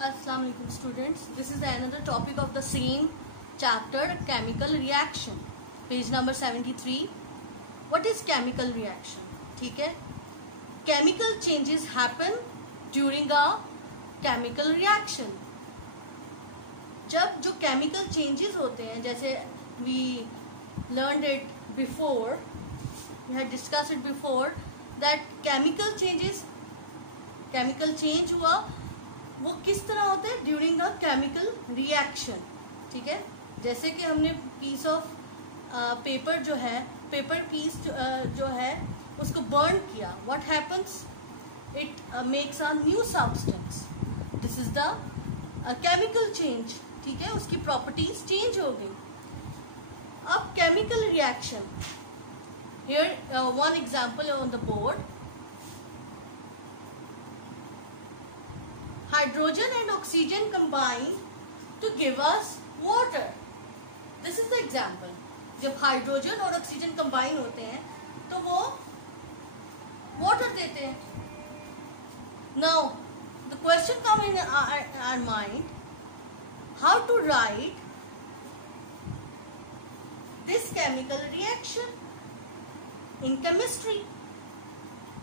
Assalamu alaikum students. This is another topic of the same chapter, chemical reaction. Page number 73. What is chemical reaction? ठीक है. Chemical changes happen during a chemical reaction. जब जो chemical changes होते हैं, जैसे we learned it before, we had discussed it before that chemical change हुआ, वो किस तरह होते हैं ड्यूरिंग अ केमिकल रिएक्शन. ठीक है, जैसे कि हमने पीस ऑफ पेपर जो है, पेपर पीस जो है उसको बर्न किया. What happens? It makes a new substance. This is the chemical change. ठीक है, उसकी प्रॉपर्टीज चेंज हो गई. अब chemical reaction, here one example on the board. Hydrogen and oxygen combine to give us water. This is the example. जब hydrogen और oxygen combine होते हैं तो वो वाटर देते हैं. Now the question comes in our mind, how to write this chemical reaction in chemistry.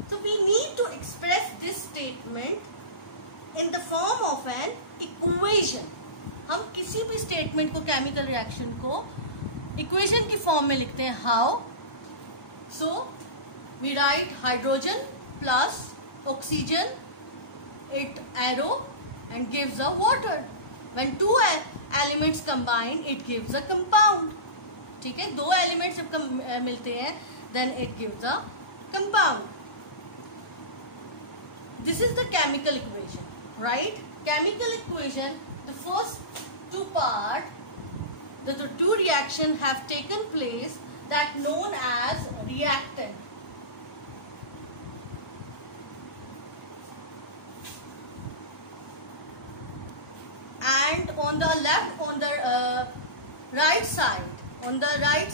So we need to express this statement in the form of an equation. हम किसी भी statement को, केमिकल रिएक्शन को equation की form में लिखते हैं. How? So we write hydrogen plus oxygen, it arrow and gives a water. When two elements combine it gives a compound. ठीक है, दो एलिमेंट्स जब मिलते हैं then it gives a compound. This is the chemical equation. Right? Chemical equation, the first two part, the two reaction have taken place that known as reactant. And on the left, on the right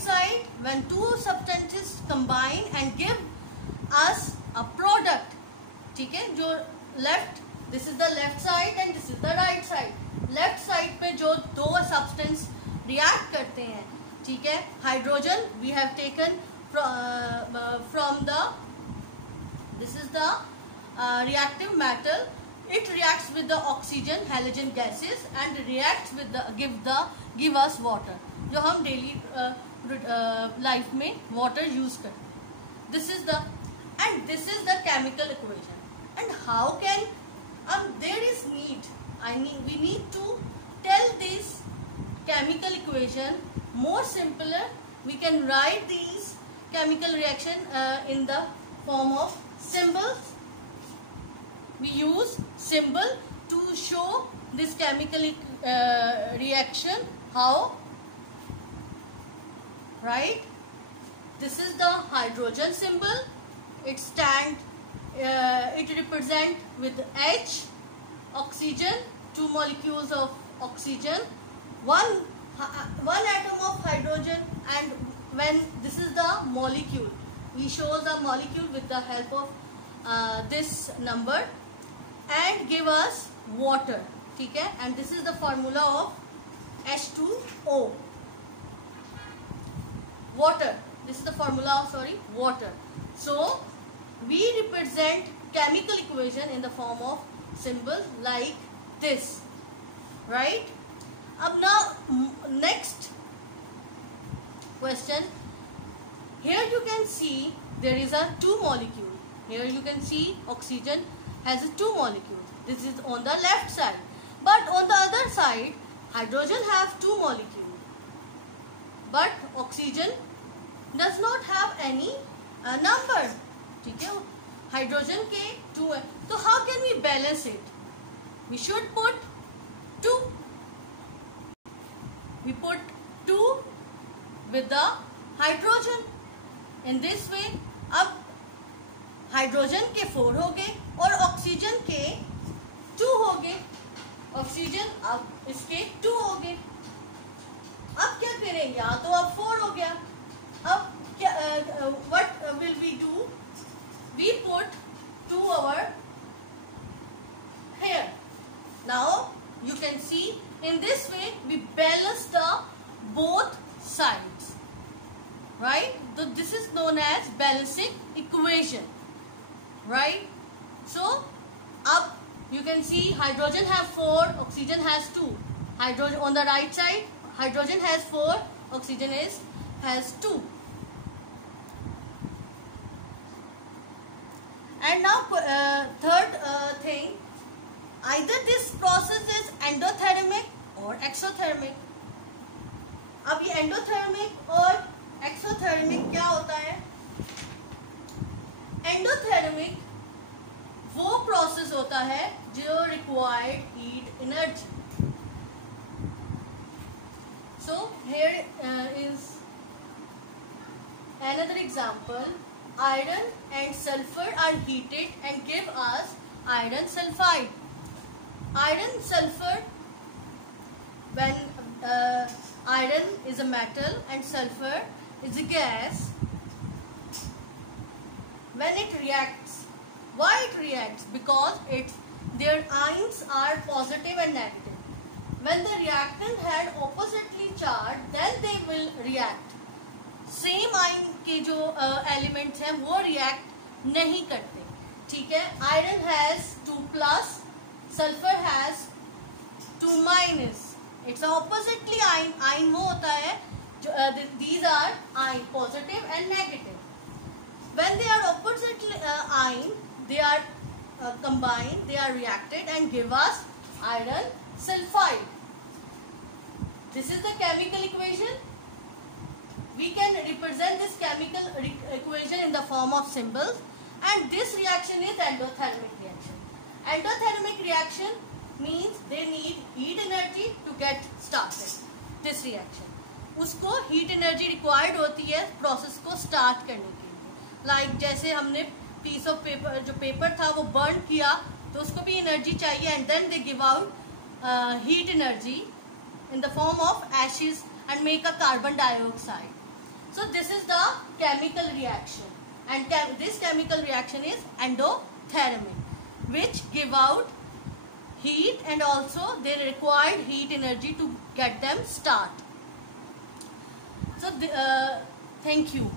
side, when two substances combine and give us a product. ठीक है, जो left, this is the left side and this is the right side. Left side पे जो दो substance react करते हैं, ठीक है, hydrogen we have taken from the, this is the reactive metal. It reacts with the oxygen, halogen gases and reacts with the give us water, जो हम daily life में water use करते हैं. This is the chemical equation. And how can there is we need to tell this chemical equation more simpler. We can write these chemical reaction in the form of symbols. We use symbol to show this chemical reaction. How? Right? This is the hydrogen symbol. It represent with H, oxygen, two molecules of oxygen, one atom of hydrogen, and when this is the molecule, we show the molecule with the help of this number and give us water. ठीक है, and this is the formula of H2O. Water. This is the formula of water. So we represent chemical equation in the form of symbols like this. Right? Ab now next question. Here you can see there is a two molecule. Here you can see oxygen has a two molecules. This is on the left side. But on the other side, hydrogen have two molecules. But oxygen does not have any number. ठीक है, hydrogen के 2 है. तो how can we balance it? We should put 2. We put 2 with the hydrogen. In this way अब hydrogen के 4 हो गए और ऑक्सीजन के 2 हो गए. ऑक्सीजन अब इसके 2 हो गए. अब क्या करेंगे? या तो अब 4 हो गया. अब क्या what will we do? We put 2 over here. Now In this way, we balance the both sides, right? So this is known as balancing equation, right? So up you can see hydrogen have 4, oxygen has 2. Hydrogen on the right side, hydrogen has 4, oxygen has 2. And now third thing, either this process is endothermic or exothermic. अब ये endothermic और exothermic क्या होता है? Endothermic वो process होता है जो required heat energy. So here is another example. Iron and sulfur are heated and give us iron sulfide. Iron sulfur, when iron is a metal and sulfur is a gas, when it reacts, why it reacts? Because their ions are positive and negative. When the reactant had oppositely charged, then they will react. Same ion के जो elements हैं वो react नहीं करते. ठीक है, iron has 2+, sulphur has 2-. It's oppositely ion. Ion वो होता है जो these are ion positive and negative. When they are oppositely ion, they are combined, they are reacted and give us iron sulfide. This is the chemical equation. We can represent this chemical equation in the form of symbols, and this reaction is endothermic reaction. Endothermic reaction means they need heat energy to get started. This reaction, उसको heat energy required होती है process को start करने के लिए. Like जैसे हमने piece of paper, जो पेपर था वो बर्न किया तो उसको भी एनर्जी चाहिए, and then they give out heat energy in the form of ashes and make a carbon dioxide. So this is the chemical reaction, and this chemical reaction is endothermic, which give out heat and also they required heat energy to get them start. So thank you.